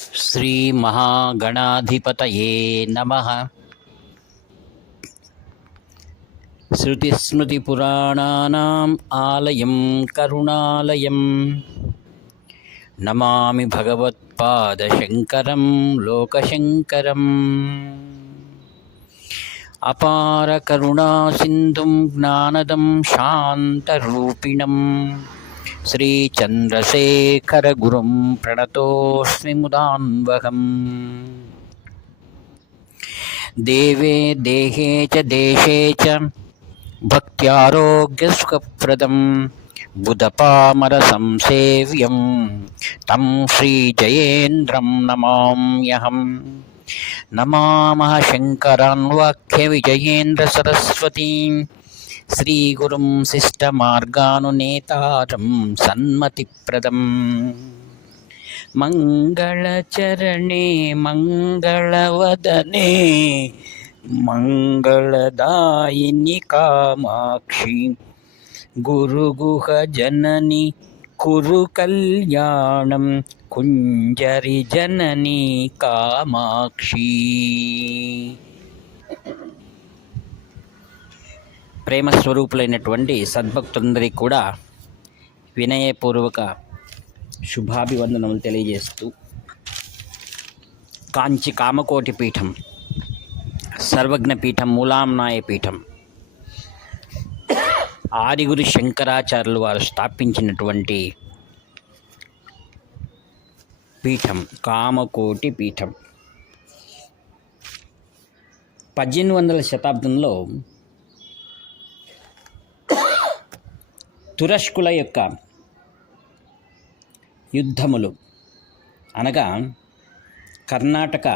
శ్రీ మహాగణాధిపతయే నమః. శృతిస్మృతిపురాణానాం ఆలయం కరుణాలయం నమామి భగవత్పాదశంకరం లోకశంకరం. అపార కరుణా సింధుం జ్ఞానదం శాంతరూపిణం శ్రీచంద్రశేఖరగురుం ప్రణతోస్మి ముదాన్వహం. దేవే దేహే చ దేశే చ భక్త్యారోగ్యసుఖప్రదం బుధపామర సంసేవ్యం తం శ్రీజయేంద్రం నమామ్యహం. నమామః శంకరాన్వాఖ్య విజయేంద్ర సరస్వతీం శ్రీగురుం శిష్టమార్గానునేతారం సన్మతిప్రదం. మంగళచరణే మంగళవదనే మంగళదాయిని కామాక్షి గురుగుహ జనని కురు కళ్యాణం కుంజరి జనని కామాక్షి. ప్రేమస్వరూపులైనటువంటి సద్భక్తులందరికీ కూడా వినయపూర్వక శుభాభివందనములు తెలియజేస్తూ, కాంచి కామకోటి పీఠం, సర్వజ్ఞ పీఠం, మూలాంనాయ పీఠం, ఆదిగురు శంకరాచార్యులు వారు స్థాపించినటువంటి పీఠం కామకోటి పీఠం. 1800వ శతాబ్దంలో తురష్కుల యొక్క యుద్ధములు అనగా కర్ణాటక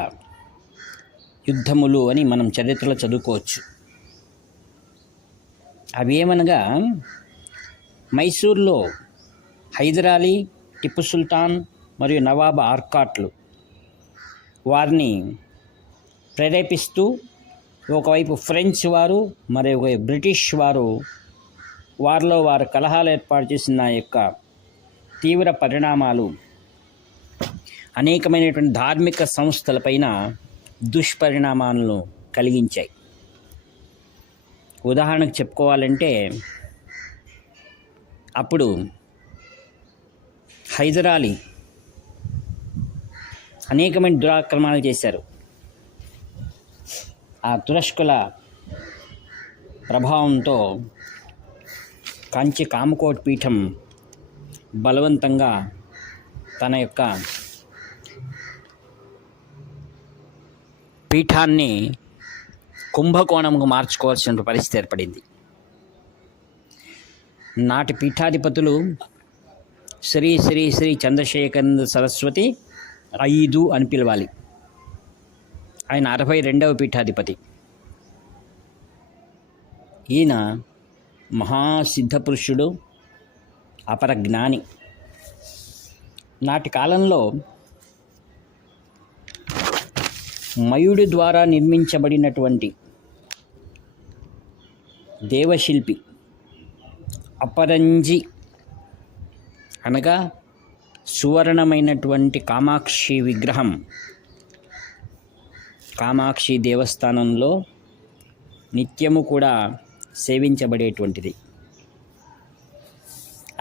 యుద్ధములు అని మనం చరిత్రలో చదువుకోవచ్చు. అవి ఏమనగా మైసూర్లో హైదరాలీ, టిప్పు సుల్తాన్ మరియు నవాబ్ ఆర్కాట్లు వారిని ప్రేరేపిస్తూ ఒకవైపు ఫ్రెంచ్ వారు మరొకవైపు బ్రిటిష్ వారు వారిలో వారు కలహాలు ఏర్పాటు చేసిన యొక్క తీవ్ర పరిణామాలు అనేకమైనటువంటి ధార్మిక సంస్థలపైన దుష్పరిణామాలను కలిగించాయి. ఉదాహరణకు చెప్పుకోవాలంటే, అప్పుడు హైదరాలీ అనేకమైన దురాక్రమణలు చేశారు. ఆ తురష్కుల ప్రభావంతో కాంచి కామకోటి పీఠం బలవంతంగా తన యొక్క పీఠాన్ని కుంభకోణంకు మార్చుకోవాల్సిన పరిస్థితి ఏర్పడింది. నాటి పీఠాధిపతులు శ్రీ శ్రీ శ్రీ చంద్రశేఖరేంద్ర సరస్వతి 5 అని పిలవాలి. ఆయన 62వ పీఠాధిపతి. ఈయన మహాసిద్ధపురుషుడు, అపర జ్ఞాని. నాటి కాలంలో మయుడి ద్వారా నిర్మించబడినటువంటి దేవశిల్పి అపరంజి అనగా సువర్ణమైనటువంటి కామాక్షి విగ్రహం కామాక్షి దేవస్థానంలో నిత్యము కూడా సేవించబడేటువంటిది.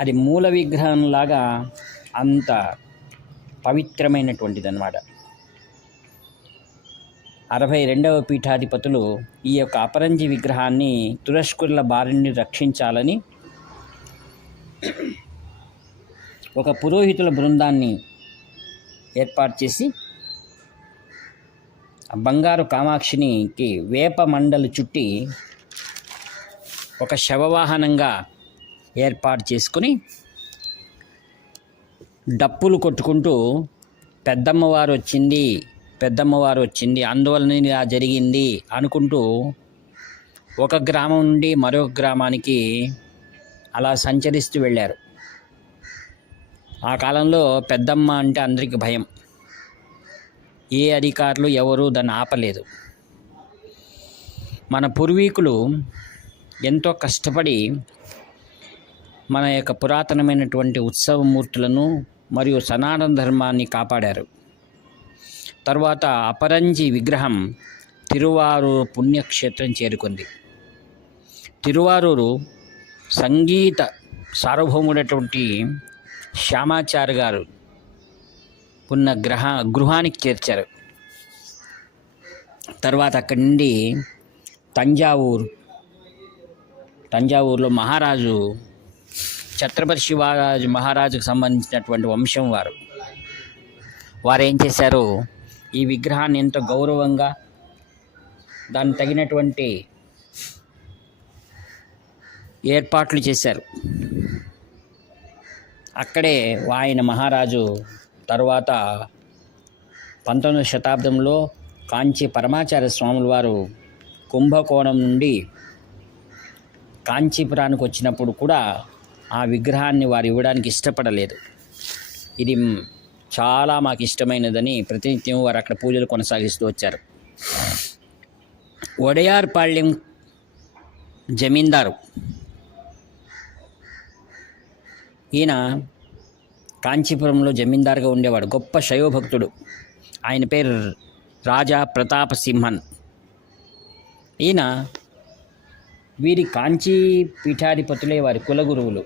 అది మూల విగ్రహంలాగా అంత పవిత్రమైనటువంటిది అన్నమాట. 62వ పీఠాధిపతులు ఈ యొక్క అపరంజి విగ్రహాన్ని తురష్కుల బారిని రక్షించాలని ఒక పురోహితుల బృందాన్ని ఏర్పాటు చేసి బంగారు కామాక్షినికి వేప మండలు చుట్టి ఒక శవవాహనంగా ఏర్పాటు చేసుకుని డప్పులు కొట్టుకుంటూ పెద్దమ్మవారు వచ్చింది అందువలన ఇలా జరిగింది అనుకుంటూ ఒక గ్రామం నుండి మరొక గ్రామానికి అలా సంచరిస్తూ వెళ్ళారు. ఆ కాలంలో పెద్దమ్మ అంటే అందరికీ భయం. ఏ అధికారులు ఎవరు దాన్ని ఆపలేదు. మన పూర్వీకులు ఎంతో కష్టపడి మన యొక్క పురాతనమైనటువంటి ఉత్సవమూర్తులను మరియు సనాతన ధర్మాన్ని కాపాడారు. తర్వాత అపరంజి విగ్రహం తిరువారూరు పుణ్యక్షేత్రం చేరుకుంది. తిరువారూరు సంగీత సార్వభౌముడైనటువంటి శ్యామాచారి గారు ఉన్న గృహానికి చేర్చారు. తర్వాత అక్కడి నుండి తంజావూరులో మహారాజు ఛత్రపతి శివాజీ మహారాజుకు సంబంధించినటువంటి వంశం వారు ఏం చేశారు, ఈ విగ్రహాన్ని ఎంతో గౌరవంగా దానికి తగినటువంటి ఏర్పాట్లు చేశారు. అక్కడే ఆయన మహారాజు తర్వాత 19వ శతాబ్దంలో కాంచి పరమాచార్య స్వాముల వారు కుంభకోణం నుండి కాంచీపురానికి వచ్చినప్పుడు కూడా ఆ విగ్రహాన్ని వారు ఇవ్వడానికి ఇష్టపడలేదు. ఇది చాలా మాకు ఇష్టమైనదని ప్రతినిత్యం వారు అక్కడ పూజలు కొనసాగిస్తూ వచ్చారు. వడయార్పాళ్యం జమీందారు, ఈయన కాంచీపురంలో జమీందారుగా ఉండేవాడు. గొప్ప శైవభక్తుడు. ఆయన పేరు రాజా ప్రతాప సింహన్. ఈయన వీరి కాంచీ పీఠాధిపతులే వారి కులగురువులు.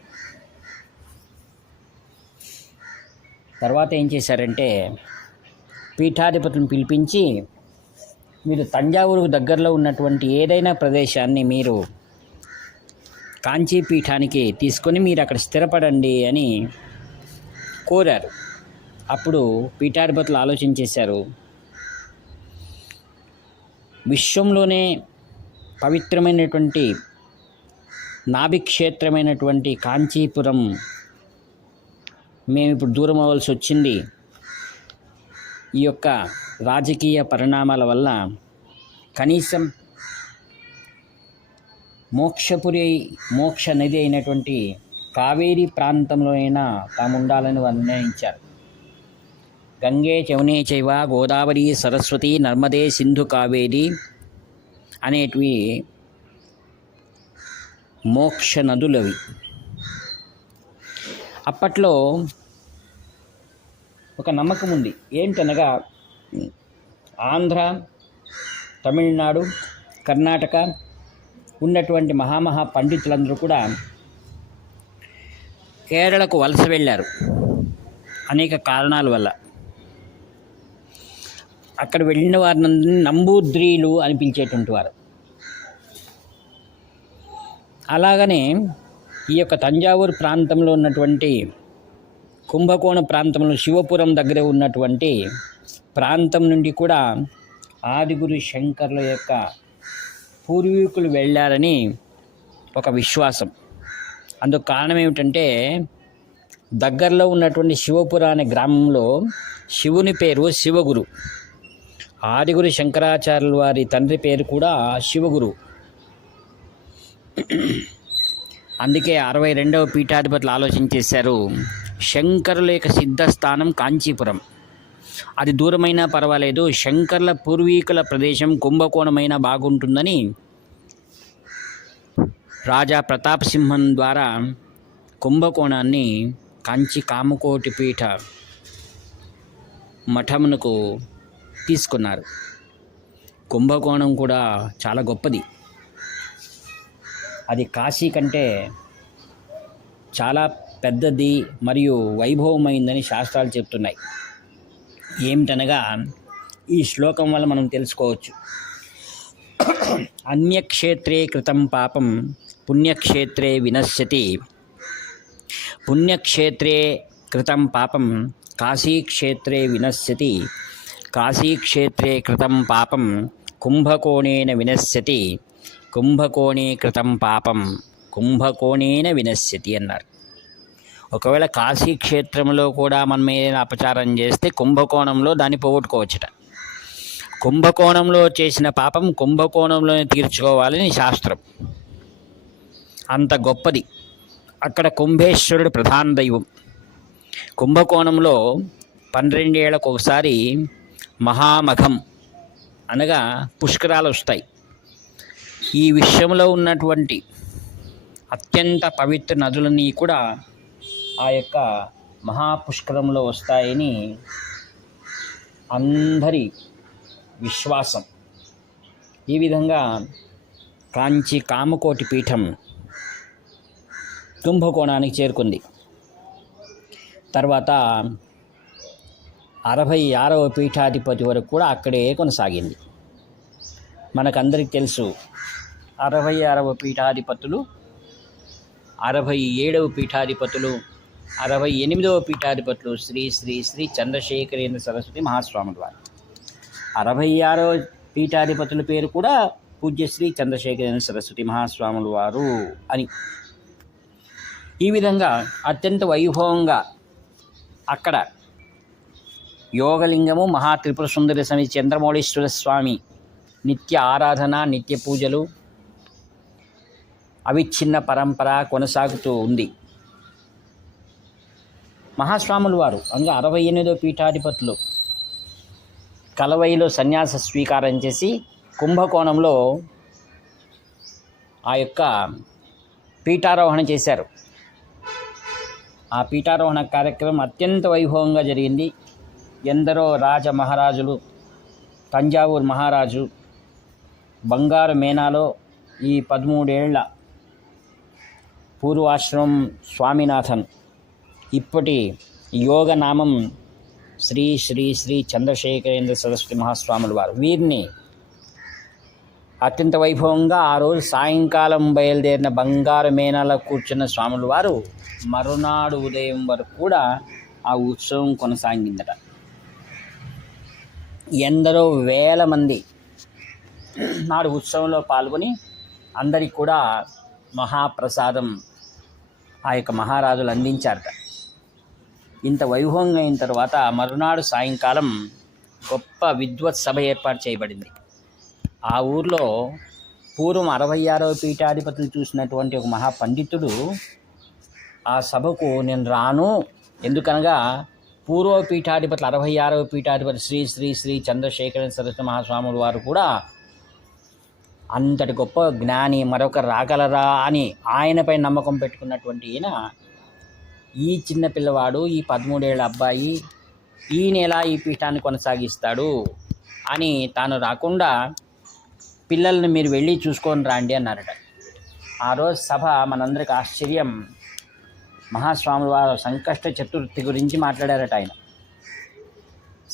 తర్వాత ఏం చేశారంటే పీఠాధిపతులను పిలిపించి, మీరు తంజావూరుకు దగ్గరలో ఉన్నటువంటి ఏదైనా ప్రదేశాన్ని మీరు కాంచీ పీఠానికి తీసుకొని మీరు అక్కడ స్థిరపడండి అని కోరారు. అప్పుడు పీఠాధిపతులు ఆలోచించేశారు, విశ్వంలోనే పవిత్రమైనటువంటి నాభిక్షేత్రమైనటువంటి కాంచీపురం మేము ఇప్పుడు దూరం అవ్వాల్సి వచ్చింది. ఈ యొక్క రాజకీయ పరిణామాల వల్ల కనీసం మోక్ష నది అయినటువంటి కావేరీ ప్రాంతంలో అయినా తాము ఉండాలని వారు నిర్ణయించారు. గంగే చవనే చైవ గోదావరి సరస్వతి నర్మదే సింధు కావేరి అనేటివి మోక్ష నదులవి. అప్పట్లో ఒక నమ్మకం ఉంది. ఏంటనగా ఆంధ్ర, తమిళనాడు, కర్ణాటక ఉన్నటువంటి మహామహా పండితులందరూ కూడా కేరళకు వలస వెళ్ళారు అనేక కారణాల వల్ల. అక్కడ వెళ్ళిన వారిని నంబూద్రీలు అని పిలిచేటువంటి వారు. అలాగనే ఈ యొక్క తంజావూరు ప్రాంతంలో ఉన్నటువంటి కుంభకోణ ప్రాంతంలో శివపురం దగ్గర ఉన్నటువంటి ప్రాంతం నుండి కూడా ఆదిగురు శంకర్ల యొక్క పూర్వీకులు వెళ్ళారని ఒక విశ్వాసం. అందుకు కారణం ఏమిటంటే దగ్గరలో ఉన్నటువంటి శివపుర అనే గ్రామంలో శివుని పేరు శివగురు. ఆదిగురు శంకరాచార్యుల వారి తండ్రి పేరు కూడా శివగురు. అందుకే 62వ పీఠాధిపతులు ఆలోచించేశారు, శంకరుల యొక్క సిద్ధస్థానం కాంచీపురం, అది దూరమైనా పర్వాలేదు, శంకర్ల పూర్వీకుల ప్రదేశం కుంభకోణమైనా బాగుంటుందని రాజా ప్రతాప్ సింహన్ ద్వారా కుంభకోణాన్ని కాంచి కామకోటి పీఠ మఠమునకు తీసుకున్నారు. కుంభకోణం కూడా చాలా గొప్పది. అది కాశీ కంటే చాలా పెద్దది మరియు వైభవమైందని శాస్త్రాలు చెప్తున్నాయి. ఏమిటనగా ఈ శ్లోకం వల్ల మనం తెలుసుకోవచ్చు, అన్యక్షేత్రే కృతం పాపం పుణ్యక్షేత్రే వినశ్యతి, పుణ్యక్షేత్రే కృతం పాపం కాశీక్షేత్రే వినశ్యతి, కాశీక్షేత్రే కృతం పాపం కుంభకోణేన వినశ్యతి, కుంభకోణే కృతం పాపం కుంభకోణేన వినశ్యతి అన్నారు. ఒకవేళ కాశీక్షేత్రంలో కూడా మనం ఏదైనా అపచారం చేస్తే కుంభకోణంలో దాన్ని పోగొట్టుకోవచ్చుట. కుంభకోణంలో చేసిన పాపం కుంభకోణంలోనే తీర్చుకోవాలని శాస్త్రం. అంత గొప్పది. అక్కడ కుంభేశ్వరుడు ప్రధాన దైవం. కుంభకోణంలో 12 ఏళ్లకు ఒకసారి మహామఘం అనగా పుష్కరాలు వస్తాయి. ఈ విశ్వంలో ఉన్నటువంటి అత్యంత పవిత్ర నదులన్నీ కూడా ఆ యొక్క మహాపుష్కరంలో వస్తాయని అందరి విశ్వాసం. ఈ విధంగా కాంచి కామకోటి పీఠం కుంభకోణానికి చేరుకుంది. తర్వాత 66వ పీఠాధిపతి వరకు కూడా అక్కడే కొనసాగింది. మనకందరికి తెలుసు 66వ పీఠాధిపతులు, 67వ పీఠాధిపతులు, 68వ పీఠాధిపతులు శ్రీ శ్రీ శ్రీ చంద్రశేఖరేంద్ర సరస్వతి మహాస్వాముల వారు. 66వ పీఠాధిపతుల పేరు కూడా పూజ్యశ్రీ చంద్రశేఖరేంద్ర సరస్వతి మహాస్వాముల వారు అని. ఈ విధంగా అత్యంత వైభవంగా అక్కడ యోగలింగము, మహాత్రిపుర సుందరి సమితి చంద్రమౌళీశ్వర స్వామి నిత్య ఆరాధన, నిత్య పూజలు, అవిచ్ఛిన్న పరంపర కొనసాగుతూ ఉంది. మహాస్వాముల వారు అనగా 68వ పీఠాధిపతులు కలవైలో సన్యాస స్వీకారం చేసి కుంభకోణంలో ఆ యొక్క పీఠారోహణ చేశారు. ఆ పీఠారోహణ కార్యక్రమం అత్యంత వైభవంగా జరిగింది. ఎందరో రాజ మహారాజులు, తంజావూరు మహారాజు, బంగారు మేనాలో ఈ 13 ఏళ్ల పూర్వాశ్రమం స్వామినాథన్, ఇప్పటి యోగనామం శ్రీ శ్రీ శ్రీ చంద్రశేఖరేంద్ర సరస్వతి మహాస్వాముల వారు. వీరిని అత్యంత వైభవంగా ఆ రోజు సాయంకాలం బయలుదేరిన బంగారు మేనాలో కూర్చున్న స్వాముల వారు మరునాడు ఉదయం వరకు కూడా ఆ ఉత్సవం కొనసాగిందట. ఎందరో వేల మంది నాడు ఉత్సవంలో పాల్గొని అందరికి కూడా మహాప్రసాదం ఆ యొక్క మహారాజులు అందించారట. ఇంత వైభవంగా అయిన తర్వాత మరునాడు సాయంకాలం గొప్ప విద్వత్ సభ ఏర్పాటు చేయబడింది. ఆ ఊర్లో పూర్వం 66వ పీఠాధిపతులు చూసినటువంటి ఒక మహాపండితుడు ఆ సభకు నేను రాను, ఎందుకనగా పూర్వ పీఠాధిపతులు 66వ పీఠాధిపతి శ్రీ శ్రీ శ్రీ చంద్రశేఖరేంద్ర సరస్వతి మహాస్వాముల వారు కూడా అంతటి గొప్ప జ్ఞాని, మరొకరు రాగలరా అని ఆయనపై నమ్మకం పెట్టుకున్నటువంటి ఈయన, ఈ చిన్న పిల్లవాడు, ఈ 13 ఏళ్ల అబ్బాయి ఈయన ఎలా ఈ పీఠాన్ని కొనసాగిస్తాడు అని తాను రాకుండా పిల్లల్ని మీరు వెళ్ళి చూసుకొని రండి అన్నారట. ఆ రోజు సభ మనందరికి ఆశ్చర్యం. మహాస్వాముల వారు సంకష్ట చతుర్థి గురించి మాట్లాడారట. ఆయన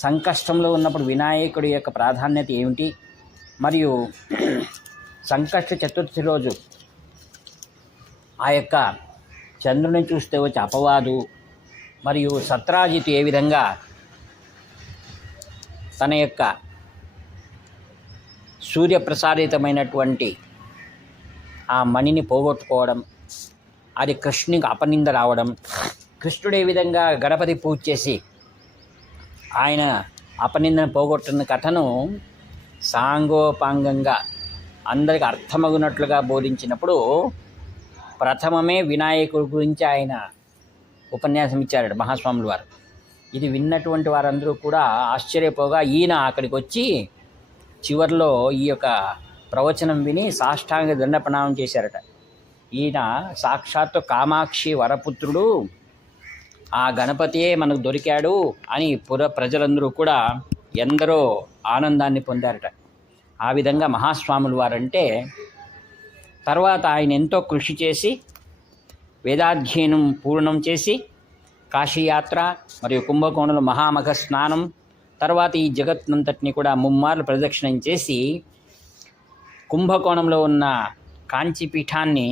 సంకష్టంలో ఉన్నప్పుడు వినాయకుడి యొక్క ప్రాధాన్యత ఏమిటి, మరియు సంకష్ట చతుర్థి రోజు ఆ యొక్క చంద్రుని చూస్తే వచ్చే అపవాదు, మరియు సత్రాజితు ఏ విధంగా తన యొక్క సూర్యప్రసారితమైనటువంటి ఆ మణిని పోగొట్టుకోవడం, అది కృష్ణునికి అపనింద రావడం, కృష్ణుడు ఏ విధంగా గణపతి పూజ చేసి ఆయన అపనిందను పోగొట్టిన కథను సాంగోపాంగంగా అందరికి అర్థమగునట్లుగా బోధించినప్పుడు ప్రథమమే వినాయకుడి గురించి ఆయన ఉపన్యాసం ఇచ్చారట మహాస్వాముల వారు. ఇది విన్నటువంటి వారందరూ కూడా ఆశ్చర్యపోగా ఈయన అక్కడికి వచ్చి చివరిలో ఈ యొక్క ప్రవచనం విని సాష్టాంగ దండ ప్రణామం చేశారట. ఈయన సాక్షాత్తు కామాక్షి వరపుత్రుడు, ఆ గణపతియే మనకు దొరికాడు అని ప్రజలందరూ కూడా ఎందరో ఆనందాన్ని పొందారట. ఆ విధంగా మహాస్వాముల వారంటే తర్వాత ఆయన ఎంతో కృషి చేసి వేదాధ్యయనం పూర్ణం చేసి కాశీయాత్ర మరియు కుంభకోణంలో మహామఘ స్నానం, తర్వాత ఈ జగత్నంతటిని కూడా ముమ్మార్లు ప్రదక్షిణం చేసి కుంభకోణంలో ఉన్న కాంచీపీఠాన్ని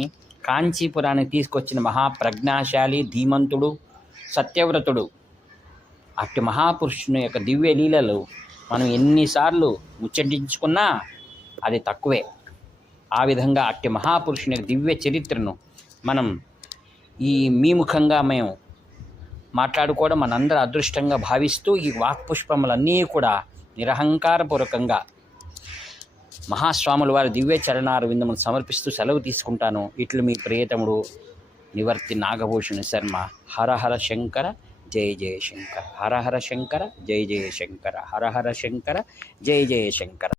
కాంచీపురానికి తీసుకొచ్చిన మహాప్రజ్ఞాశాలి, ధీమంతుడు, సత్యవ్రతుడు. అట్టి మహాపురుషుని యొక్క దివ్య లీలలు మనం ఎన్నిసార్లు ముచ్చటించుకున్నా అది తక్కువే. ఆ విధంగా అట్టి మహాపురుషుని యొక్క దివ్య చరిత్రను మనం మీ ముఖంగా మేము మాట్లాడుకోవడం మనందరూ అదృష్టంగా భావిస్తూ ఈ వాక్పుష్పములన్నీ కూడా నిరహంకారపూర్వకంగా మహాస్వాముల వారి దివ్య చరణార విందములు సమర్పిస్తూ సెలవు తీసుకుంటాను. ఇట్లు మీ ప్రియతముడు నివర్తి నాగభూషణ శర్మ. హర హర శంకర, జయ జయ శంకర. హర హర శంకర, జయ జయ శంకర. హర హర శంకర, జయ జయ శంకర.